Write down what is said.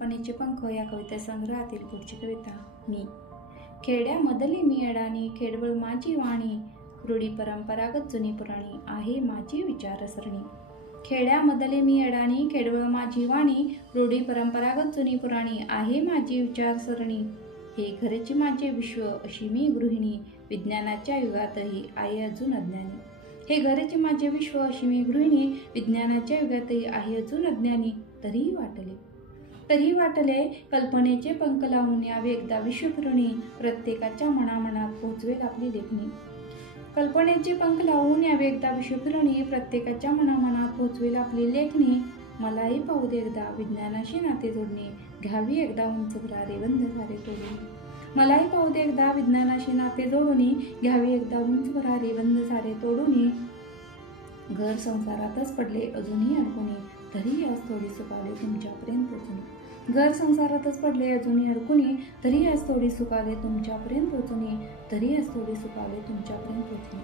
कल्पनेचे पंख या कविता संग्रहातील पुढची कविता. मी खेड्यामधली मी अडाणी, खेडवळ माझी वाणी, रूढी परंपरागत जुनी पुराणी, आहे माझी विचारसरणी. खेड्यामधले मी अडाणी, खेडवळ माझी वाणी, रूढी परंपरागत जुनी पुराणी, आहे माझी विचारसरणी. हे घरचे माझे विश्व, अशी मी गृहिणी, विज्ञानाच्या युगातही आहे अजून अज्ञानी. हे घरचे माझे विश्व, अशी मी गृहिणी, विज्ञानाच्या युगातही आहे अजून अज्ञानी. तरीही वाटले कल्पनेचे पंख लावून यावे एकदा विश्वपुरणी, प्रत्येकाच्या मनामनात पोहोचवेल आपली लेखणी. कल्पनेचे पंख लावून यावे एकदा विश्वपुरणी, प्रत्येकाच्या मनामनात पोहोचवेल आपली लेखणी. मलाही पाहू दे एकदा विज्ञानाशी नाते जोडणे, घ्यावी एकदा उंच भरारे बंध सारे तोडून. मलाही पाहू दे एकदा विज्ञानाशी नाते जोडून, घ्यावी एकदा उंच भरारे बंध सारे तोडून. घर संसारातच पडले अजूनही अडकून, तरी आज थोडी सुखाले तुमच्यापर्यंत पोचून. घर संसारातच पडले अजूनही अडकून, तरी आज थोडी सुखाले तुमच्यापर्यंत पोचून, तरी आज थोडी सुखाले तुमच्यापर्यंत पोचून.